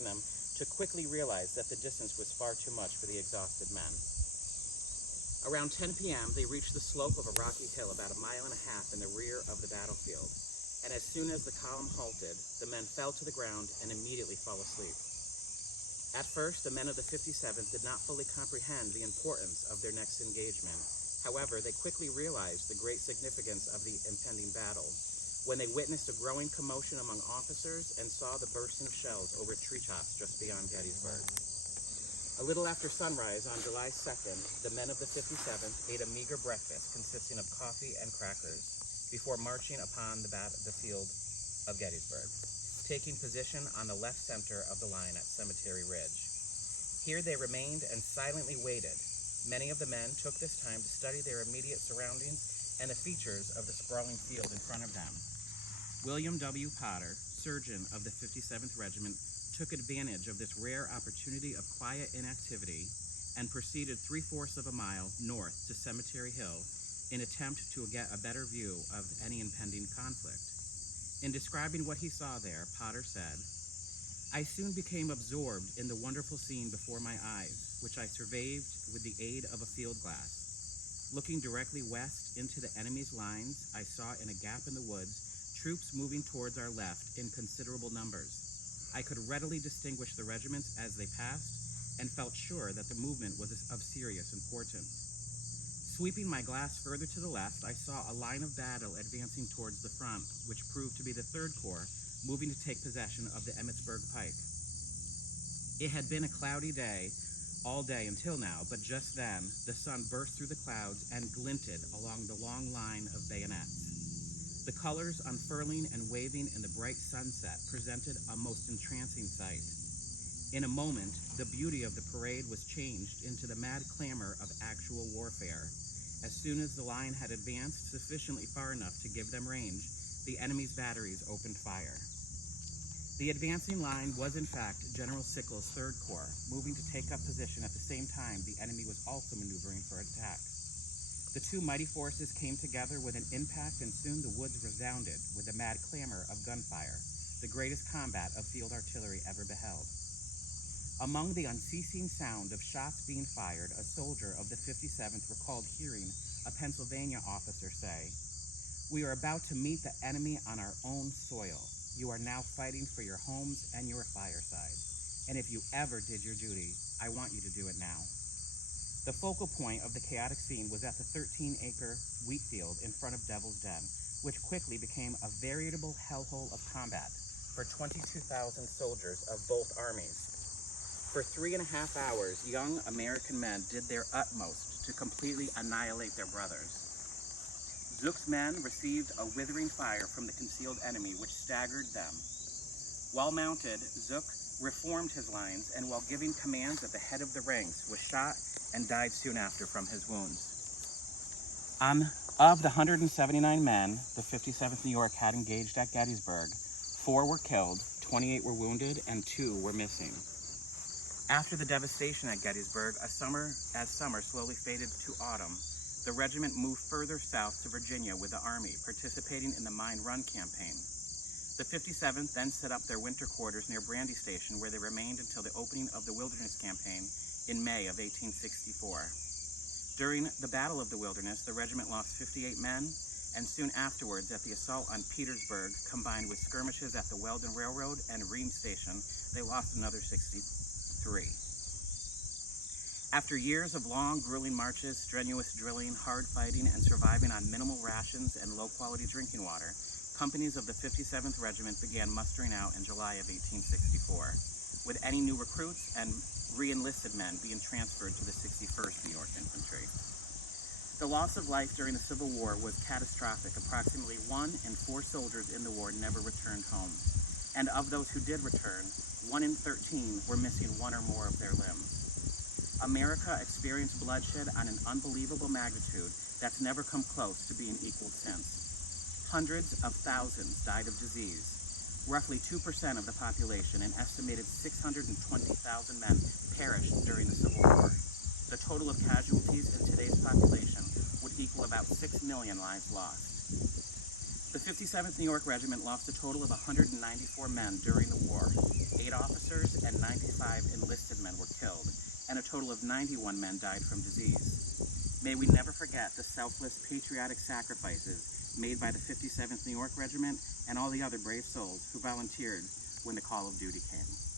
forcing them to quickly realize that the distance was far too much for the exhausted men. Around 10 p.m., they reached the slope of a rocky hill about 1.5 miles in the rear of the battlefield, and as soon as the column halted, the men fell to the ground and immediately fell asleep. At first, the men of the 57th did not fully comprehend the importance of their next engagement. However, they quickly realized the great significance of the impending battle when they witnessed a growing commotion among officers and saw the bursting of shells over treetops just beyond Gettysburg. A little after sunrise on July 2nd, the men of the 57th ate a meager breakfast consisting of coffee and crackers before marching upon the field of Gettysburg, taking position on the left center of the line at Cemetery Ridge. Here they remained and silently waited. Many of the men took this time to study their immediate surroundings and the features of the sprawling field in front of them. William W. Potter, surgeon of the 57th Regiment, took advantage of this rare opportunity of quiet inactivity and proceeded 3/4 of a mile north to Cemetery Hill in attempt to get a better view of any impending conflict. In describing what he saw there, Potter said, "I soon became absorbed in the wonderful scene before my eyes, which I surveyed with the aid of a field glass. Looking directly west into the enemy's lines, I saw in a gap in the woods troops moving towards our left in considerable numbers. I could readily distinguish the regiments as they passed and felt sure that the movement was of serious importance. Sweeping my glass further to the left, I saw a line of battle advancing towards the front, which proved to be the 3rd Corps moving to take possession of the Emmitsburg Pike. It had been a cloudy day all day until now, but just then the sun burst through the clouds and glinted along the long line of bayonets. The colors unfurling and waving in the bright sunset presented a most entrancing sight. In a moment, the beauty of the parade was changed into the mad clamor of actual warfare. As soon as the line had advanced sufficiently far enough to give them range, the enemy's batteries opened fire. The advancing line was in fact General Sickles' 3rd Corps, moving to take up position at the same time the enemy was also maneuvering for attack. The two mighty forces came together with an impact, and soon the woods resounded with the mad clamor of gunfire, the greatest combat of field artillery ever beheld. Among the unceasing sound of shots being fired, a soldier of the 57th recalled hearing a Pennsylvania officer say, "We are about to meet the enemy on our own soil. You are now fighting for your homes and your fireside. And if you ever did your duty, I want you to do it now." The focal point of the chaotic scene was at the 13-acre wheat field in front of Devil's Den, which quickly became a veritable hellhole of combat for 22,000 soldiers of both armies. For 3.5 hours, young American men did their utmost to completely annihilate their brothers. Zook's men received a withering fire from the concealed enemy, which staggered them. While mounted, Zook reformed his lines, and while giving commands at the head of the ranks, was shot and died soon after from his wounds. Of the 179 men the 57th New York had engaged at Gettysburg, 4 were killed, 28 were wounded, and 2 were missing. After the devastation at Gettysburg, as summer slowly faded to autumn, the regiment moved further south to Virginia with the Army, participating in the Mine Run campaign. The 57th then set up their winter quarters near Brandy Station, where they remained until the opening of the Wilderness Campaign in May of 1864. During the Battle of the Wilderness, the regiment lost 58 men, and soon afterwards, at the assault on Petersburg, combined with skirmishes at the Weldon Railroad and Ream Station, they lost another 63. After years of long, grueling marches, strenuous drilling, hard fighting, and surviving on minimal rations and low-quality drinking water, companies of the 57th Regiment began mustering out in July of 1864, with any new recruits and re-enlisted men being transferred to the 61st New York Infantry. The loss of life during the Civil War was catastrophic. Approximately 1 in 4 soldiers in the war never returned home. And of those who did return, 1 in 13 were missing 1 or more of their limbs. America experienced bloodshed on an unbelievable magnitude that's never come close to being equaled since. Hundreds of thousands died of disease. Roughly 2% of the population, an estimated 620,000 men, perished during the Civil War. The total of casualties in today's population would equal about 6 million lives lost. The 57th New York Regiment lost a total of 194 men during the war, 8 officers and total of 91 men died from disease. May we never forget the selfless, patriotic sacrifices made by the 57th New York Regiment and all the other brave souls who volunteered when the call of duty came.